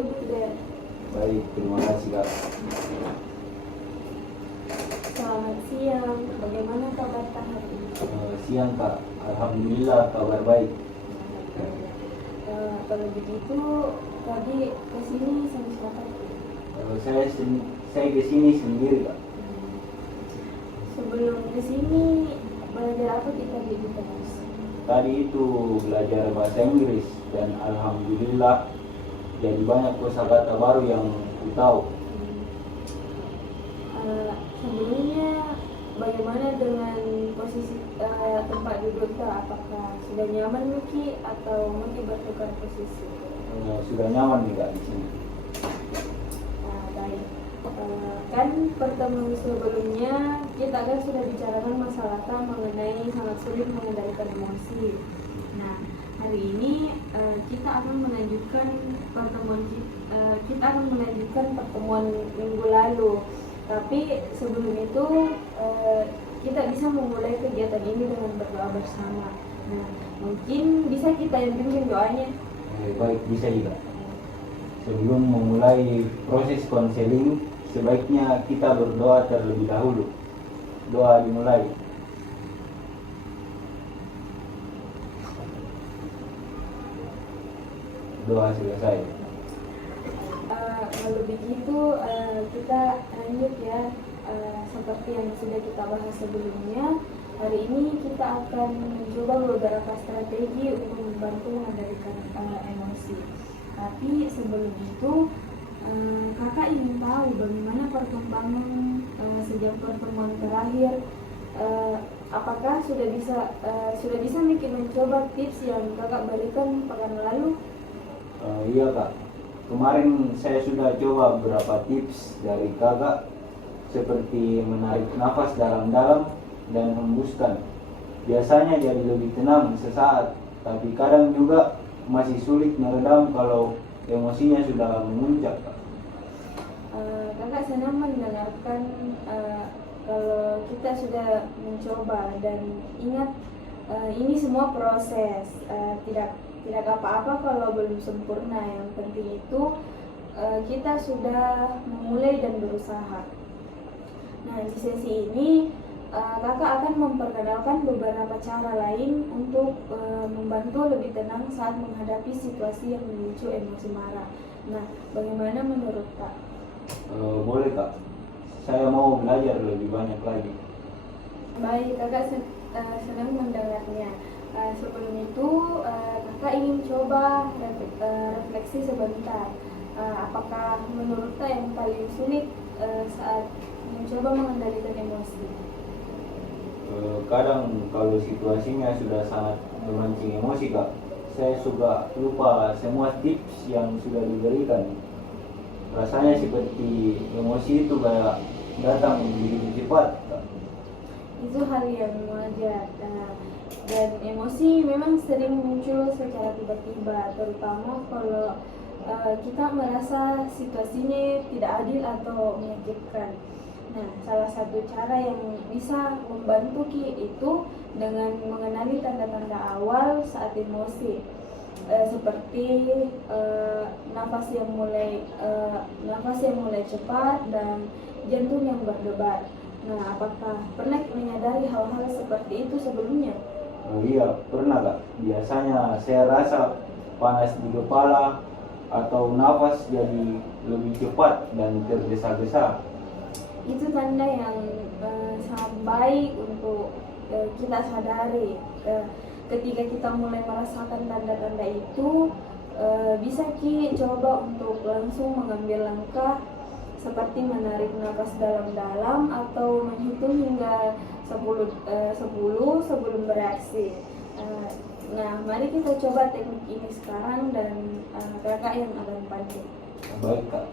duduk deh. Baik, terima kasih Kak. Selamat siang, bagaimana kabar Kak hari ini? Siang Kak, Alhamdulillah kabar baik. Kalau begitu, tadi kesini sama siapa? Saya kesini sendiri Kak. Sebelum kesini, belajar apa kita di Terus? Tadi itu belajar bahasa Inggris dan Alhamdulillah jadi banyak kosakata baru yang ku tahu. Sebelumnya, bagaimana dengan posisi tempat duduk Kak? Apakah sudah nyaman Miki atau mungkin bertukar posisi? Sudah nyaman nih Kak di sini. Baik. Kan pertemuan sebelumnya kita kan sudah bicarakan masalah mengenai sangat sulit mengendalikan emosi. Nah, hari ini kita akan melanjutkan pertemuan minggu lalu. Tapi sebelum itu kita bisa memulai kegiatan ini dengan berdoa bersama. Nah, mungkin bisa kita yang pimpin doanya. Baik, bisa juga. Sebelum memulai proses konseling, sebaiknya kita berdoa terlebih dahulu. Doa dimulai. Doa selesai. Kalau begitu kita lanjut ya, seperti yang sudah kita bahas sebelumnya. Hari ini kita akan mencoba beberapa strategi untuk membantu mengendalikan emosi. Tapi sebelum itu, kakak ingin tahu bagaimana perkembangan sejak pertemuan terakhir. Apakah sudah bisa Miki mencoba tips yang kakak berikan pekan lalu? Iya Kak. Kemarin saya sudah coba beberapa tips dari kakak, seperti menarik nafas dalam-dalam dan hembuskan. Biasanya jadi lebih tenang sesaat, tapi kadang juga masih sulit meredam kalau emosinya sudah memuncak. Kakak senang mendengarkan kalau kita sudah mencoba, dan ingat ini semua proses, tidak apa-apa kalau belum sempurna. Yang penting itu kita sudah memulai dan berusaha. Nah, di sesi ini kakak akan memperkenalkan beberapa cara lain untuk membantu lebih tenang saat menghadapi situasi yang memicu emosi marah. Nah, bagaimana menurut Kak? Boleh Kak, saya mau belajar lebih banyak lagi. Baik, kakak senang mendengarnya. Sebelum itu, kakak ingin coba refleksi sebentar. Apakah menurut Kak yang paling sulit saat mencoba mengendalikan emosi? Kadang kalau situasinya sudah sangat memancing emosi Kak, saya suka lupa semua tips yang sudah diberikan. Rasanya seperti emosi itu kayak datang begitu cepat Kak. Itu hal yang wajar, dan emosi memang sering muncul secara tiba-tiba, terutama kalau kita merasa situasinya tidak adil atau menyakitkan. Nah, salah satu cara yang bisa membantu itu dengan mengenali tanda-tanda awal saat emosi, seperti nafas yang mulai cepat dan jantung yang berdebar. Nah, apakah pernah menyadari hal-hal seperti itu sebelumnya? Iya, pernah Kak. Biasanya saya rasa panas di kepala atau nafas jadi lebih cepat dan tergesa-gesa. Itu tanda yang sangat baik untuk kita sadari. Ketika kita mulai merasakan tanda-tanda itu, bisa coba untuk langsung mengambil langkah, seperti menarik nafas dalam-dalam atau menghitung hingga 10 sebelum bereaksi. Nah, mari kita coba teknik ini sekarang, dan kakak yang akan pandu. Baik Kak.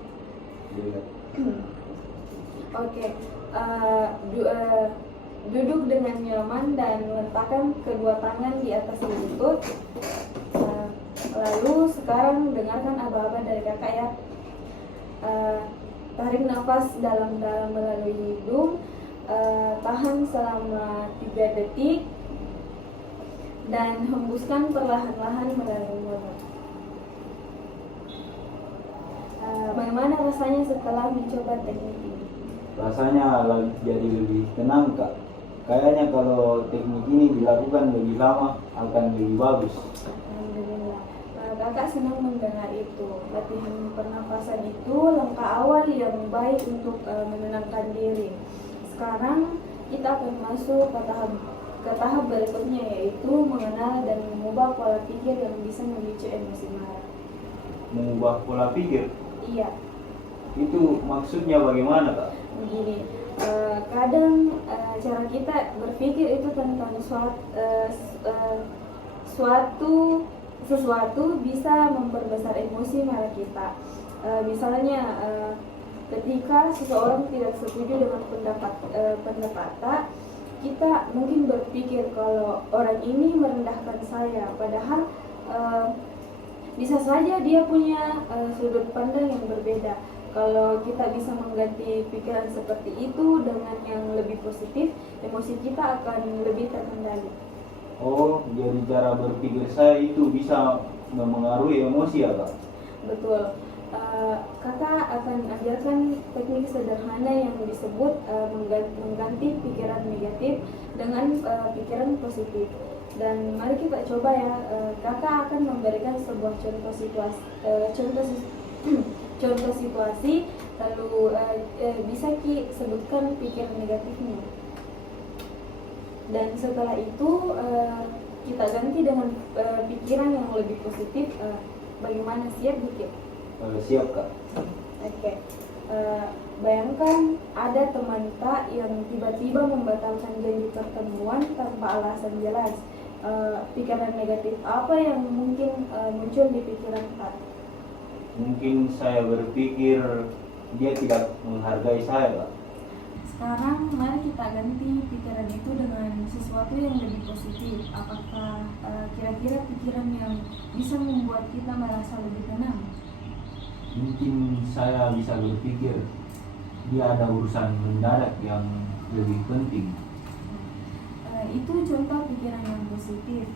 Oke, duduk dengan nyaman dan letakkan kedua tangan di atas lutut. Lalu sekarang dengarkan aba-aba dari kakak ya. Tarik nafas dalam-dalam melalui hidung, tahan selama 3 detik, dan hembuskan perlahan-lahan melalui mulut. rasanya setelah mencoba teknik ini? Rasanya jadi lebih tenang kak. Kayaknya kalau teknik ini dilakukan lebih lama akan lebih bagus. Alhamdulillah. Kakak senang mendengar itu. Latihan pernapasan itu langkah awal yang baik untuk menenangkan diri. Sekarang kita akan masuk ke tahap berikutnya, yaitu mengenal dan mengubah pola pikir yang bisa memicu emosi marah. Mengubah pola pikir? Iya. Itu maksudnya bagaimana kak? Begini, kadang cara kita berpikir itu tentang sesuatu bisa memperbesar emosi marah kita. Misalnya ketika seseorang tidak setuju dengan pendapatnya, kita mungkin berpikir kalau orang ini merendahkan saya, padahal bisa saja dia punya sudut pandang yang berbeda. Kalau kita bisa mengganti pikiran seperti itu dengan yang lebih positif, emosi kita akan lebih terkendali. Oh, jadi cara berpikir saya itu bisa memengaruhi emosi ya kak? Betul. Kakak akan ajarkan teknik sederhana yang disebut mengganti pikiran negatif dengan pikiran positif. Dan mari kita coba ya. Kakak akan memberikan sebuah contoh situasi, lalu bisa sebutkan pikiran negatifnya. Dan setelah itu kita ganti dengan pikiran yang lebih positif. Bagaimana, siap dikit? Siap kak. Oke. Bayangkan ada teman Kak yang tiba-tiba membatalkan janji pertemuan tanpa alasan jelas. Pikiran negatif apa yang mungkin muncul di pikiran Kak? Mungkin saya berpikir dia tidak menghargai saya kak. Sekarang mari kita ganti pikiran itu dengan sesuatu yang lebih positif. Apakah kira-kira pikiran yang bisa membuat kita merasa lebih tenang? Mungkin saya bisa berpikir dia ada urusan mendadak yang lebih penting. Itu contoh pikiran yang positif.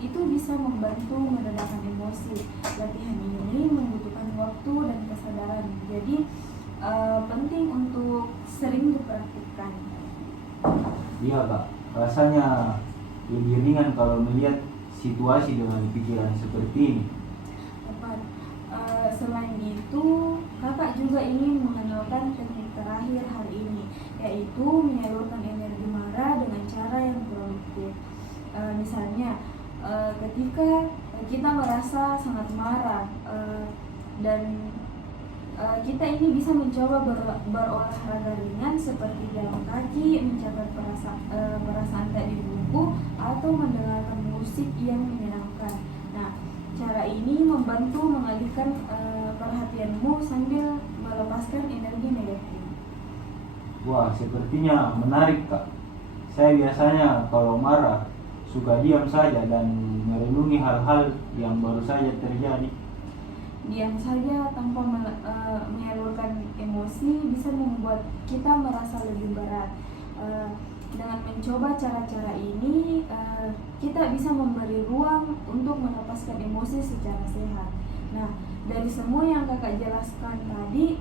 Itu bisa membantu meredakan emosi. Latihan ini membutuhkan waktu dan kesadaran. Jadi penting untuk sering dipraktikkan. Iya kak, rasanya lebih ringan kalau melihat situasi dengan pikiran seperti ini. Tepat. Selain itu, kakak juga ingin mengenalkan teknik terakhir hari ini, yaitu menyalurkan energi marah dengan cara yang produktif. Misalnya, ketika kita merasa sangat marah dan kita ini bisa mencoba berolahraga ringan seperti jalan kaki, mencatat perasaan tak di buku, atau mendengarkan musik yang menyenangkan. Nah, cara ini membantu mengalihkan perhatianmu sambil melepaskan energi negatif. Wah, sepertinya menarik kak. Saya biasanya kalau marah suka diam saja dan merenungi hal-hal yang baru saja terjadi. Diam saja tanpa menyalurkan emosi bisa membuat kita merasa lebih berat. Dengan mencoba cara-cara ini, kita bisa memberi ruang untuk melepaskan emosi secara sehat. Nah, dari semua yang kakak jelaskan tadi,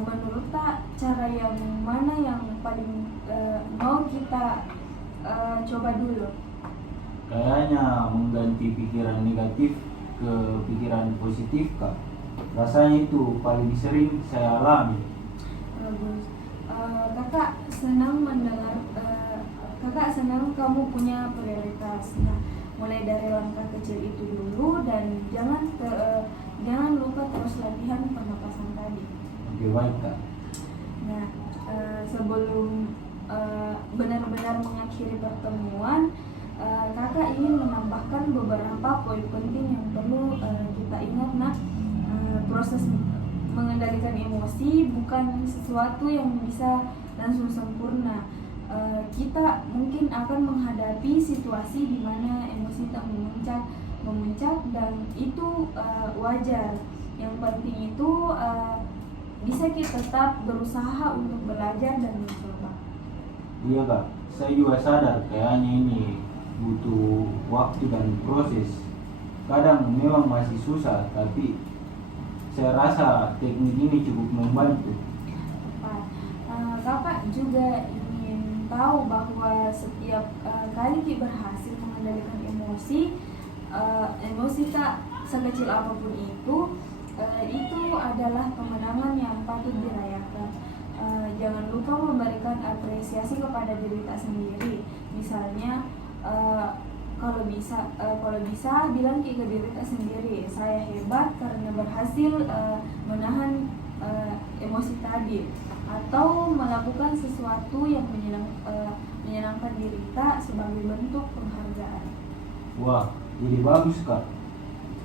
menurut Kak, cara yang mana yang paling mau kita coba dulu? Kayaknya mengganti pikiran negatif ke pikiran positif kak. Rasanya itu paling sering saya alami. Bagus. Kakak senang mendengar. Kakak senang kamu punya prioritas. Nah, mulai dari langkah kecil itu dulu dan jangan lupa terus latihan pernapasan tadi. Oke, baik kak. Nah, sebelum benar-benar mengakhiri pertemuan, kakak ingin menambahkan beberapa poin penting yang perlu kita ingat. Nah, proses mengendalikan emosi bukan sesuatu yang bisa langsung sempurna. Kita mungkin akan menghadapi situasi di mana emosi tak memuncak dan itu wajar. Yang penting itu bisa kita tetap berusaha untuk belajar dan mencoba. Iya kak, saya juga sadar kayaknya ini butuh waktu dan proses. Kadang memang masih susah, tapi saya rasa teknik ini cukup membantu. Tepat. Kakak juga ingin tahu bahwa setiap kali kita berhasil mengendalikan emosi, emosi Kak, sekecil apapun itu adalah kemenangan yang patut dirayakan. Jangan lupa memberikan apresiasi kepada diri tak sendiri. Misalnya kalau bisa bilang ke diri tak sendiri, saya hebat karena berhasil menahan emosi tadi, atau melakukan sesuatu yang menyenangkan diri tak sebagai bentuk penghargaan. Wah, jadi bagus Kak.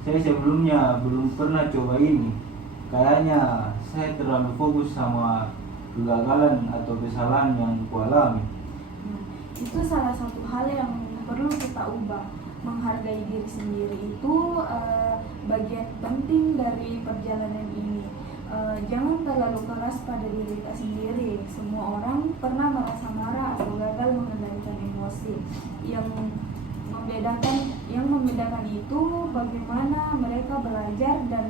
Saya sebelumnya belum pernah coba ini. Kayaknya saya terlalu fokus sama kegagalan atau kesalahan yang kualami. Itu salah satu hal yang perlu kita ubah. Menghargai diri sendiri itu bagian penting dari perjalanan ini. Jangan terlalu keras pada diri kita sendiri. Semua orang pernah merasa marah atau gagal mengendalikan emosi. Yang membedakan itu bagaimana mereka belajar dan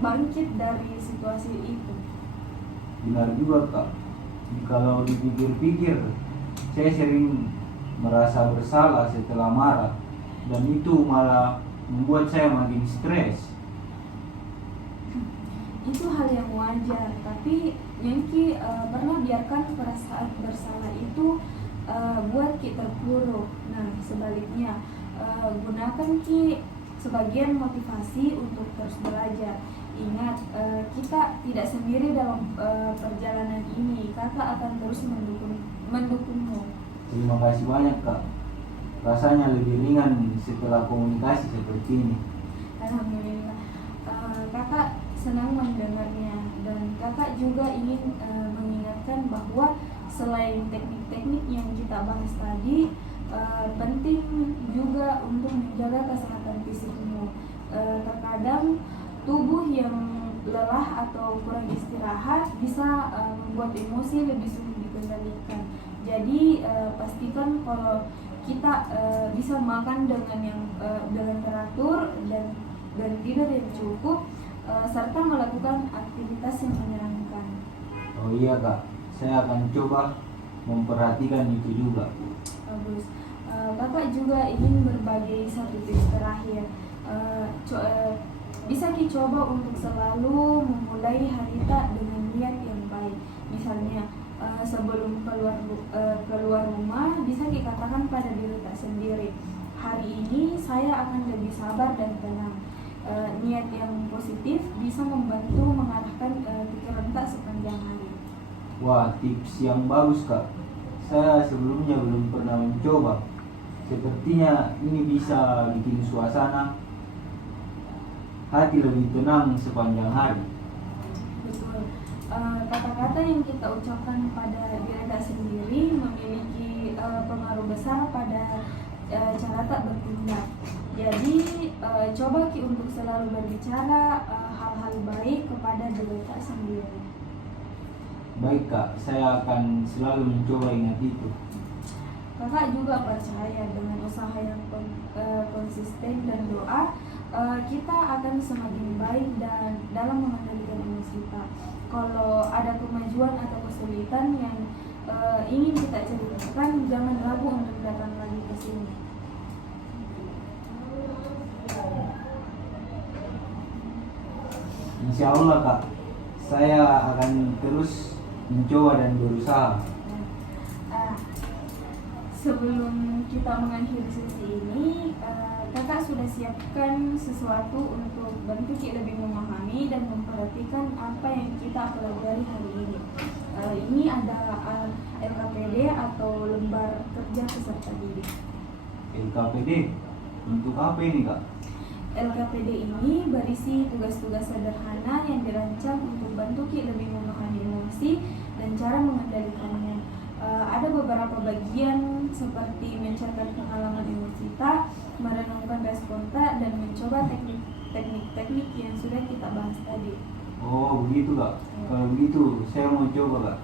bangkit dari situasi itu. Benar juga Kak. Kalau dipikir-pikir, saya sering merasa bersalah setelah marah, dan itu malah membuat saya makin stres. Itu hal yang wajar, tapi Yangki pernah biarkan perasaan bersalah itu buat kita terpuruk. Nah, sebaliknya gunakan Ki sebagian motivasi untuk terus belajar. Ingat, kita tidak sendiri dalam perjalanan ini. Kakak akan terus mendukungmu. Terima kasih banyak Kak. Rasanya lebih ringan setelah komunikasi seperti ini. Alhamdulillah. Kakak senang mendengarnya, dan kakak juga ingin mengingatkan bahwa selain teknik-teknik yang kita bahas tadi, penting juga untuk menjaga kesehatan fisikmu. Terkadang tubuh yang lelah atau kurang istirahat bisa membuat emosi lebih sulit dikendalikan. Jadi pastikan kalau kita bisa makan dengan teratur dan tidur yang cukup, serta melakukan aktivitas yang menyenangkan. Oh iya Kak, saya akan coba memperhatikan itu juga. Bagus. Kakak juga ingin berbagi satu tips terakhir. Bisa coba untuk selalu memulai hari kita dengan niat yang baik. Misalnya sebelum keluar rumah, bisa dikatakan pada diri tak sendiri, hari ini saya akan lebih sabar dan tenang. Niat yang positif bisa membantu mengarahkan pikiran tak sepanjang hari. Wah, tips yang bagus Kak. Saya sebelumnya belum pernah mencoba. Sepertinya ini bisa bikin suasana hati lebih tenang sepanjang hari. Betul. Kata-kata yang kita ucapkan pada diri kita sendiri memiliki pengaruh besar pada cara tak bertindak. Jadi coba untuk selalu berbicara hal-hal baik kepada diri kita sendiri. Baik Kak, saya akan selalu mencoba ingat itu. Kakak juga percaya dengan usaha yang konsisten dan doa, kita akan semakin baik dan dalam mengendalikan emosi kita. Kalau ada kemajuan atau kesulitan yang ingin kita ceritakan, jangan ragu untuk datang lagi ke sini. Insya Allah Kak, saya akan terus mencoba dan berusaha. Sebelum kita mengakhiri sesi ini, kakak sudah siapkan sesuatu untuk bantu kita lebih memahami dan memperhatikan apa yang kita pelajari hari ini. Ini ada LKPD atau lembar kerja peserta didik. LKPD, untuk apa ini Kak? LKPD ini berisi tugas-tugas sederhana yang dirancang untuk bantu kita lebih memahami emosi dan cara mengendalikannya. Ada beberapa bagian seperti mencatat pengalaman emosi kita, merenungkan respon kita, dan mencoba teknik-teknik yang sudah kita bahas tadi. Oh begitu Kak. Kalau begitu saya mau coba Kak.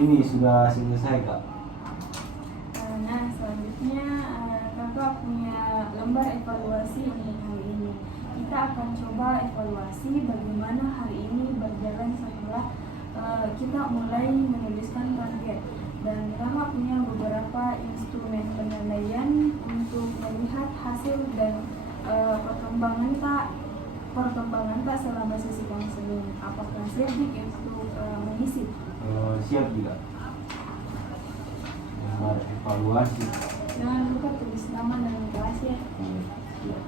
ini sudah selesai Kak. Nah, selanjutnya kakak punya lembar evaluasi untuk hari ini. Kita akan coba evaluasi bagaimana hari ini berjalan setelah kita mulai menuliskan target. Dan kakak punya beberapa instrumen penilaian untuk melihat hasil dan perkembangan tak selama sesi konseling. Apakah siap untuk mengisi? Siap juga. Lembar evaluasi. Jangan lupa tulis nama dan kelas ya. Siap.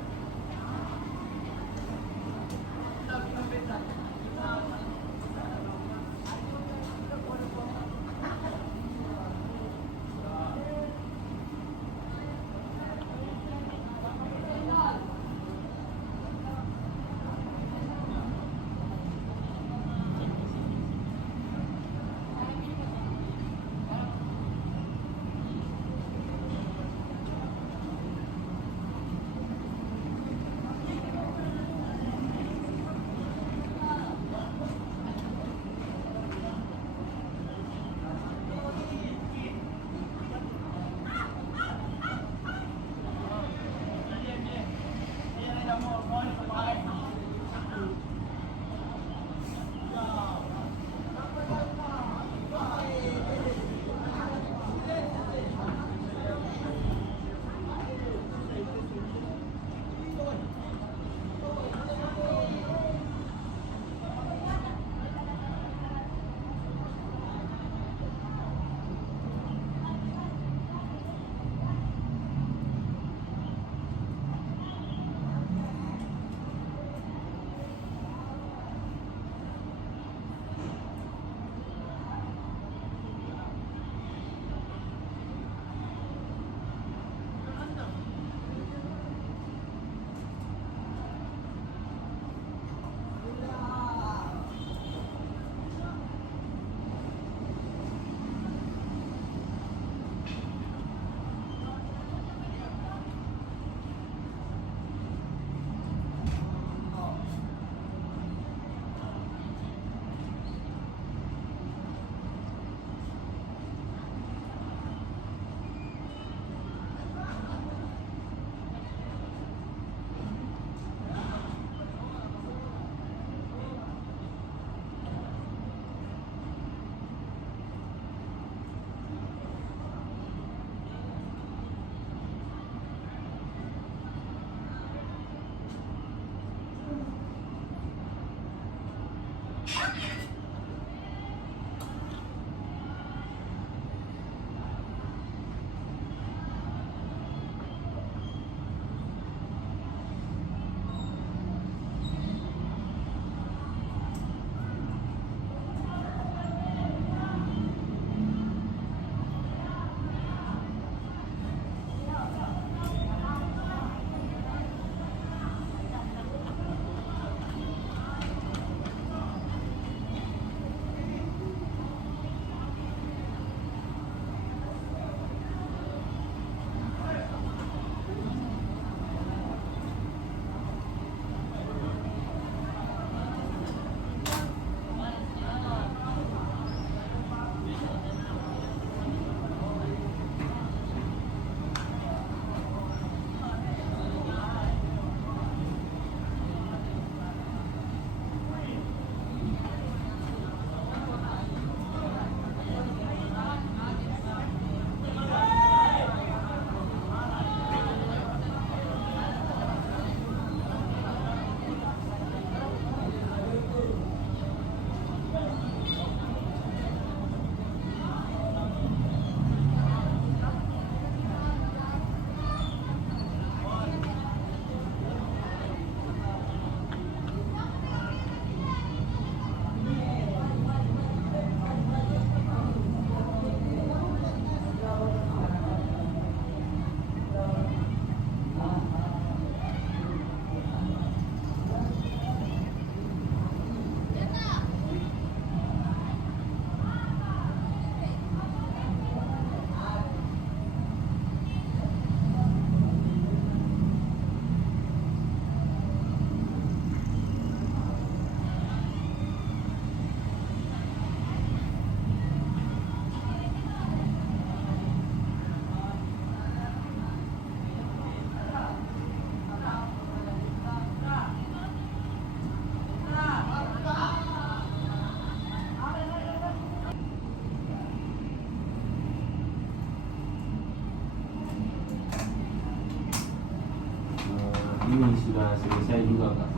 ini sudah selesai juga kak.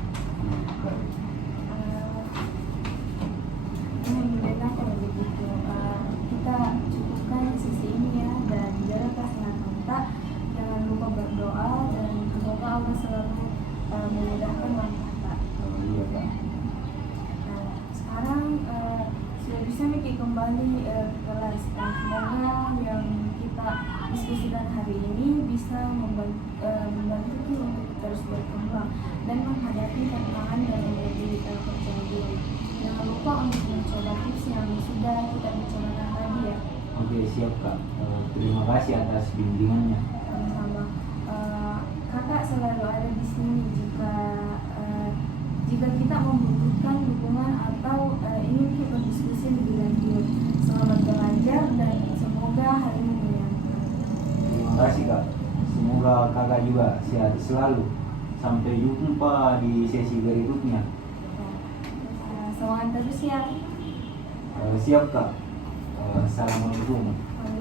Alhamdulillah kalau begitu. Kita cukupkan sisi ini ya, dan jaga kesehatan kita. Jangan lupa berdoa dan semoga Allah selalu memudahkan langkah kita. Iya kak. Nah, sekarang sudah bisa Miki kembali ke kelas. Semoga yang kita diskusikan hari ini bisa membantu kita untuk terus berkembang dan menghadapi tantangan dan menjadi percaya diri. Jangan lupa untuk mencoba tips yang sudah kita bicarakan tadi ya. Oke siap kak. Terima kasih atas bimbingannya. Sama kakak selalu ada di sini jika kita membutuhkan dukungan atau ingin kita diskusi lebih lanjut. Selamat belajar dan semoga hari ini menyenangkan. Terima kasih kak. Semoga kakak juga sehat selalu. Sampai jumpa di sesi berikutnya. Semangat terus ya. Siap kak. Assalamualaikum. Waalaikumsalam.